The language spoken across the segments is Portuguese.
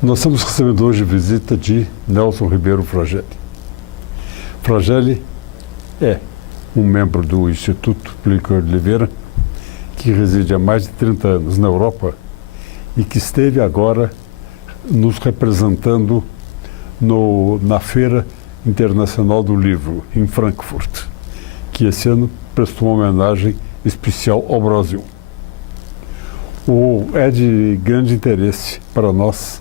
Nós estamos recebendo hoje visita de Nelson Ribeiro Fragelli. Fragelli é um membro do Instituto Plicor de Oliveira, que reside há mais de 30 anos na Europa e que esteve agora nos representando na Feira Internacional do Livro, em Frankfurt, que esse ano prestou uma homenagem especial ao Brasil. É de grande interesse para nós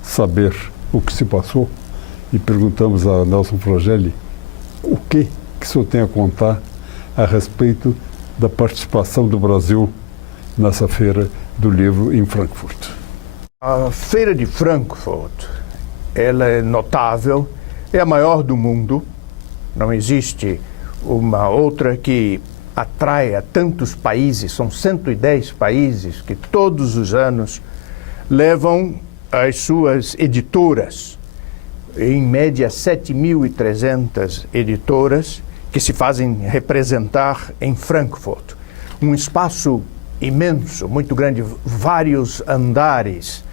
saber o que se passou e perguntamos a Nelson Fragelli o que o senhor tem a contar a respeito da participação do Brasil nessa Feira do Livro em Frankfurt. A Feira de Frankfurt, ela é notável, é a maior do mundo, não existe uma outra que atraia tantos países, são 110 países que todos os anos levam as suas editoras, em média 7.300 editoras, que se fazem representar em Frankfurt. Um espaço imenso, muito grande, vários andares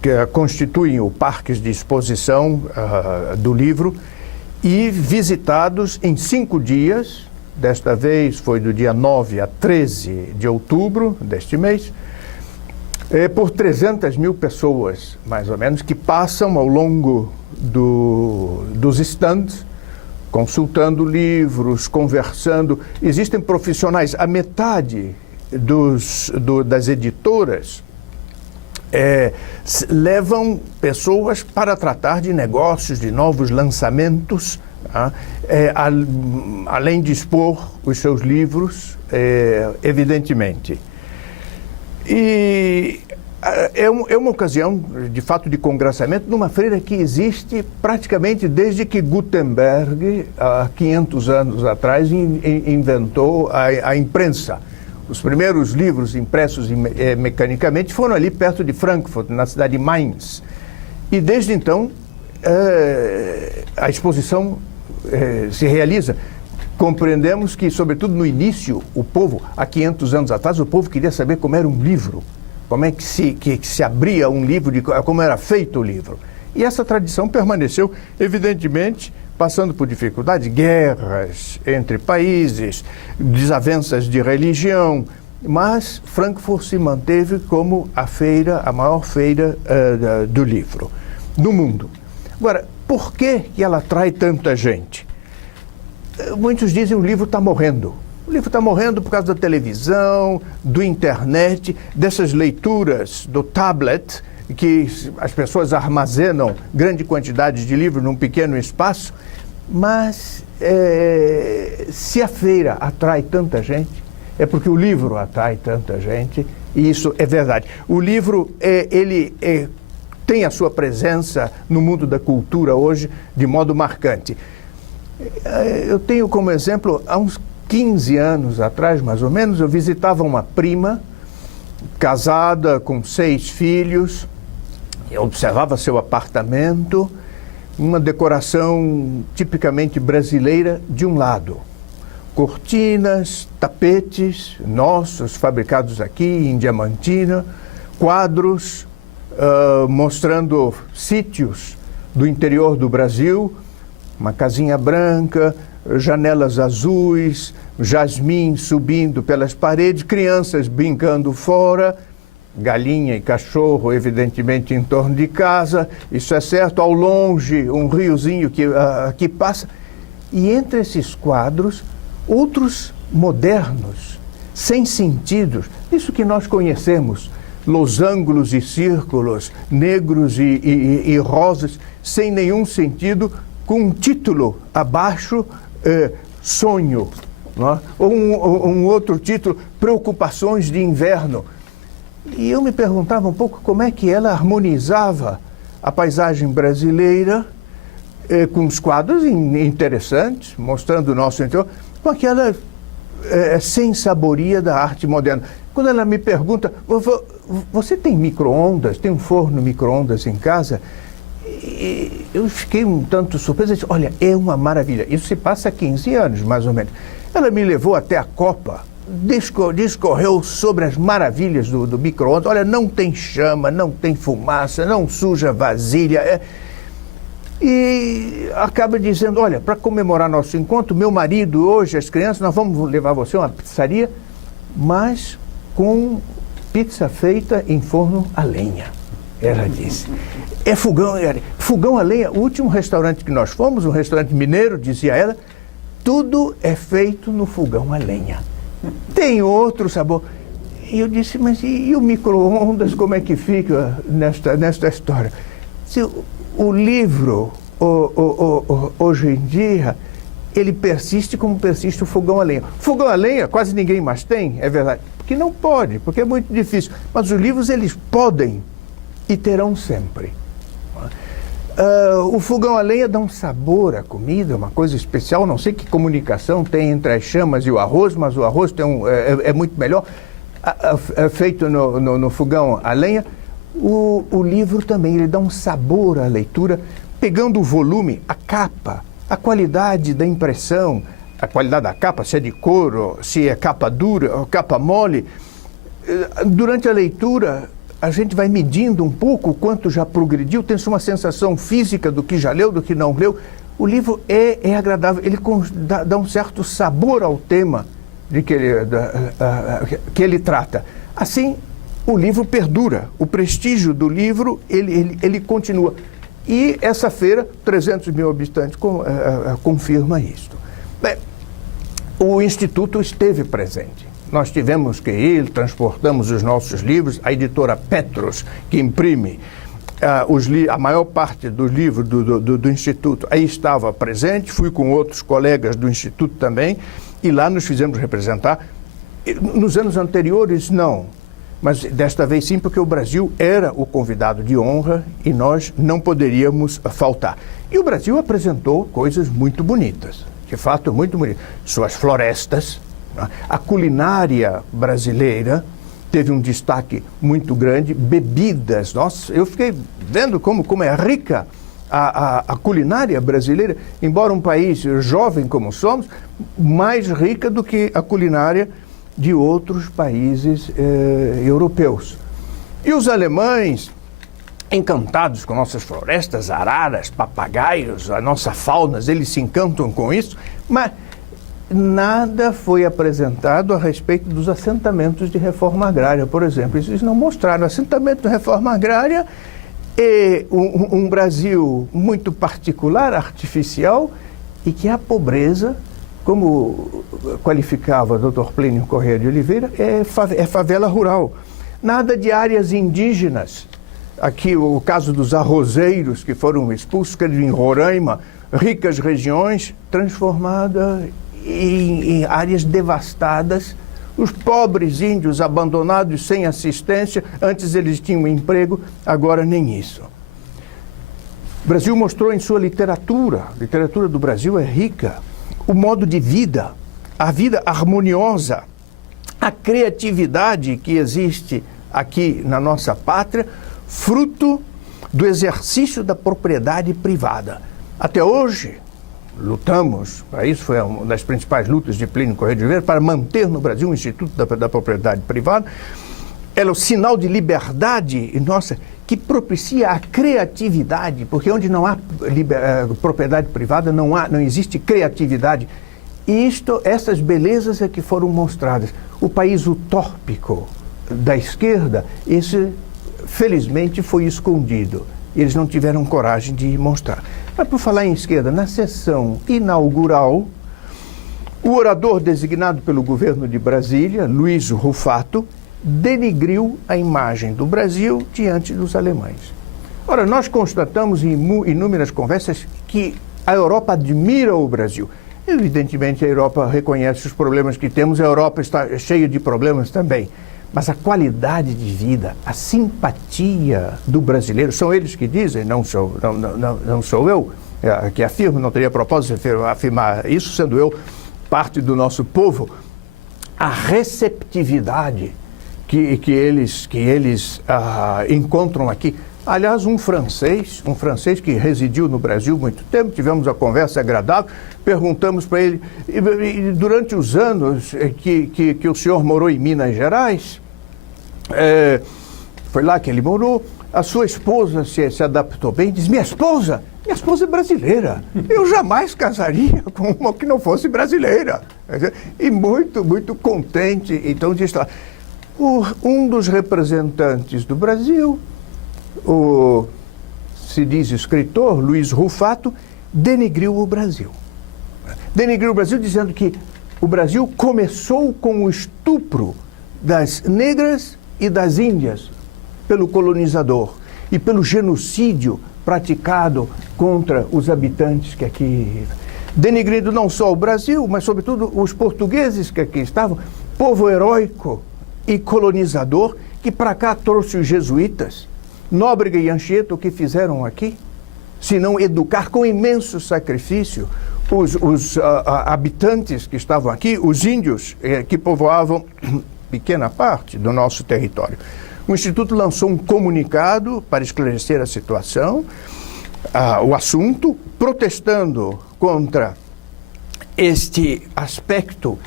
que constituem o parque de exposição do livro e visitados em 5 dias. Desta vez foi do dia 9 a 13 de outubro deste mês, por 300 mil pessoas, mais ou menos, que passam ao longo dos stands, consultando livros, conversando. Existem profissionais, a metade das editoras levam pessoas para tratar de negócios, de novos lançamentos, além de expor os seus livros, evidentemente. E é uma ocasião, de fato, de congressamento numa feira que existe praticamente desde que Gutenberg, há 500 anos atrás, inventou a imprensa. Os primeiros livros impressos mecanicamente foram ali perto de Frankfurt, na cidade de Mainz. E desde então, a exposição se realiza. Compreendemos que, sobretudo no início, o povo, há 500 anos atrás, o povo queria saber como era um livro, como é que se abria um livro, como era feito o livro. E essa tradição permaneceu, evidentemente, passando por dificuldades, guerras entre países, desavenças de religião, mas Frankfurt se manteve como a maior feira do livro no mundo. Agora, por que ela atrai tanta gente? Muitos dizem que o livro está morrendo. O livro está morrendo por causa da televisão, do internet, dessas leituras do tablet, que as pessoas armazenam grande quantidade de livros num pequeno espaço. Mas se a feira atrai tanta gente, é porque o livro atrai tanta gente, e isso é verdade. O livro, ele tem a sua presença no mundo da cultura hoje de modo marcante. Eu tenho como exemplo, há uns 15 anos atrás, mais ou menos, eu visitava uma prima casada com 6 filhos, eu observava seu apartamento, uma decoração tipicamente brasileira de um lado. Cortinas, tapetes nossos, fabricados aqui em Diamantina, quadros mostrando sítios do interior do Brasil, uma casinha branca, janelas azuis, jasmim subindo pelas paredes, crianças brincando fora, galinha e cachorro, evidentemente, em torno de casa, isso é certo, ao longe, um riozinho que passa. E entre esses quadros, outros modernos, sem sentidos, isso que nós conhecemos, losangos e círculos, negros e rosas, sem nenhum sentido, com um título abaixo, sonho, não é? Ou um outro título, preocupações de inverno. E eu me perguntava um pouco como é que ela harmonizava a paisagem brasileira com os quadros interessantes, mostrando o nosso interior, com aquela sensaboria da arte moderna. Quando ela me pergunta, você tem micro-ondas, tem um forno micro-ondas em casa? E eu fiquei um tanto surpreso e disse, olha, é uma maravilha. Isso se passa há 15 anos, mais ou menos. Ela me levou até a copa discorreu sobre as maravilhas do micro-ondas. Olha, não tem chama, não tem fumaça, não suja vasilha. E acaba dizendo, olha, para comemorar nosso encontro, meu marido, hoje, as crianças, nós vamos levar você a uma pizzaria, mas com pizza feita em forno a lenha. Ela disse. É fogão a lenha. O último restaurante que nós fomos, um restaurante mineiro, dizia ela, tudo é feito no fogão a lenha. Tem outro sabor. E eu disse, mas e o micro-ondas, como é que fica nesta história? Se o livro, hoje em dia, ele persiste como persiste o fogão a lenha. Fogão a lenha quase ninguém mais tem, é verdade. Porque não pode, porque é muito difícil. Mas os livros, eles podem e terão sempre. O fogão a lenha dá um sabor à comida, uma coisa especial. Não sei que comunicação tem entre as chamas e o arroz, mas o arroz tem é muito melhor feito no fogão a lenha. O livro também, ele dá um sabor à leitura, pegando o volume, a capa, a qualidade da impressão, a qualidade da capa, se é de couro, se é capa dura ou capa mole. Durante a leitura, a gente vai medindo um pouco o quanto já progrediu, tem-se uma sensação física do que já leu, do que não leu. O livro é agradável, ele dá um certo sabor ao tema de que ele trata. Assim, o livro perdura, o prestígio do livro, ele continua. E essa feira, 300 mil habitantes, confirma isto. Bem, o Instituto esteve presente. Nós tivemos que ir, transportamos os nossos livros, a editora Petros, que imprime a maior parte dos livros do Instituto, aí estava presente, fui com outros colegas do Instituto também, e lá nos fizemos representar. Nos anos anteriores, não. Mas desta vez sim, porque o Brasil era o convidado de honra e nós não poderíamos faltar. E o Brasil apresentou coisas muito bonitas, de fato muito bonitas. Suas florestas, a culinária brasileira teve um destaque muito grande, bebidas. Nossa, eu fiquei vendo como é rica a culinária brasileira, embora um país jovem como somos, mais rica do que a culinária de outros países europeus. E os alemães, encantados com nossas florestas, araras, papagaios, a nossa fauna, eles se encantam com isso, mas nada foi apresentado a respeito dos assentamentos de reforma agrária, por exemplo. Eles não mostraram. Assentamento de reforma agrária é um Brasil muito particular, artificial, e que a pobreza, como qualificava o Dr. Plínio Corrêa de Oliveira, é favela rural. Nada de áreas indígenas. Aqui o caso dos arrozeiros que foram expulsos, que em Roraima, ricas regiões transformadas em áreas devastadas. Os pobres índios abandonados sem assistência, antes eles tinham emprego, agora nem isso. O Brasil mostrou em sua literatura, a literatura do Brasil é rica, o modo de vida, a vida harmoniosa, a criatividade que existe aqui na nossa pátria, fruto do exercício da propriedade privada. Até hoje, lutamos, isso foi uma das principais lutas de Plínio Corrêa de Oliveira, para manter no Brasil um Instituto da Propriedade Privada. Ela é o sinal de liberdade nossa, que propicia a criatividade, porque onde não há propriedade privada, não existe criatividade. E essas belezas é que foram mostradas. O país utópico da esquerda, esse felizmente foi escondido. Eles não tiveram coragem de mostrar. Mas por falar em esquerda, na sessão inaugural, o orador designado pelo governo de Brasília, Luiz Rufato, denigriu a imagem do Brasil diante dos alemães. Ora, nós constatamos em inúmeras conversas que a Europa admira o Brasil. Evidentemente, a Europa reconhece os problemas que temos, a Europa está cheia de problemas também. Mas a qualidade de vida, a simpatia do brasileiro, são eles que dizem, não sou eu que afirmo, não teria propósito de afirmar isso, sendo eu parte do nosso povo, a receptividade que eles encontram aqui Aliás, um francês que residiu no Brasil muito tempo, tivemos uma conversa agradável, perguntamos para ele, e durante os anos que o senhor morou em Minas Gerais, foi lá que ele morou, a sua esposa se adaptou bem, diz, minha esposa é brasileira, eu jamais casaria com uma que não fosse brasileira. E muito, muito contente, então diz lá, um dos representantes do Brasil, se diz escritor, Luiz Rufato, denegriu o Brasil. Denegriu o Brasil dizendo que o Brasil começou com o estupro das negras e das índias pelo colonizador e pelo genocídio praticado contra os habitantes que aqui... Denegrindo não só o Brasil, mas sobretudo os portugueses que aqui estavam, povo heróico e colonizador que para cá trouxe os jesuítas, Nóbrega e Anchieta, o que fizeram aqui, se não educar com imenso sacrifício os habitantes que estavam aqui, os índios que povoavam pequena parte do nosso território. O Instituto lançou um comunicado para esclarecer a situação, o assunto, protestando contra este aspecto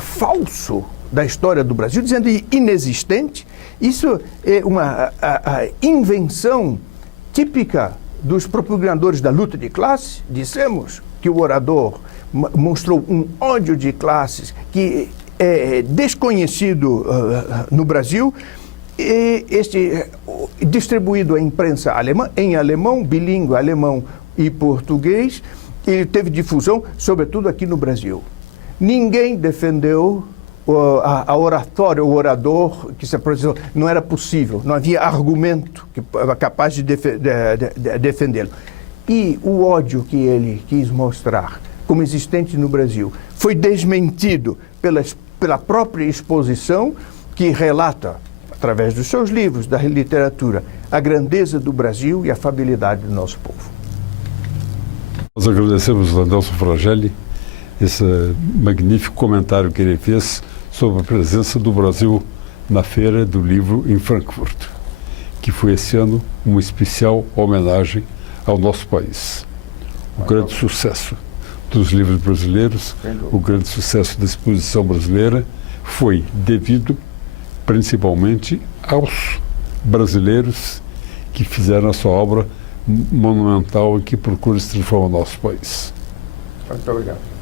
falso da história do Brasil, dizendo inexistente. Isso é uma invenção típica dos propagadores da luta de classe. Dissemos que o orador mostrou um ódio de classes que é desconhecido no Brasil, e distribuído à imprensa alemã, em alemão, bilíngue alemão e português, ele teve difusão, sobretudo aqui no Brasil. Ninguém defendeu a oratória, o orador que se apresentou. Não era possível, não havia argumento capaz de defendê-lo. E o ódio que ele quis mostrar como existente no Brasil foi desmentido pela própria exposição, que relata, através dos seus livros, da literatura, a grandeza do Brasil e a afabilidade do nosso povo. Nós agradecemos a Nelson Fragelli esse magnífico comentário que ele fez sobre a presença do Brasil na Feira do Livro em Frankfurt, que foi esse ano uma especial homenagem ao nosso país. O grande sucesso dos livros brasileiros, o grande sucesso da exposição brasileira foi devido principalmente aos brasileiros que fizeram a sua obra monumental e que procuram se transformar no nosso país. Muito obrigado.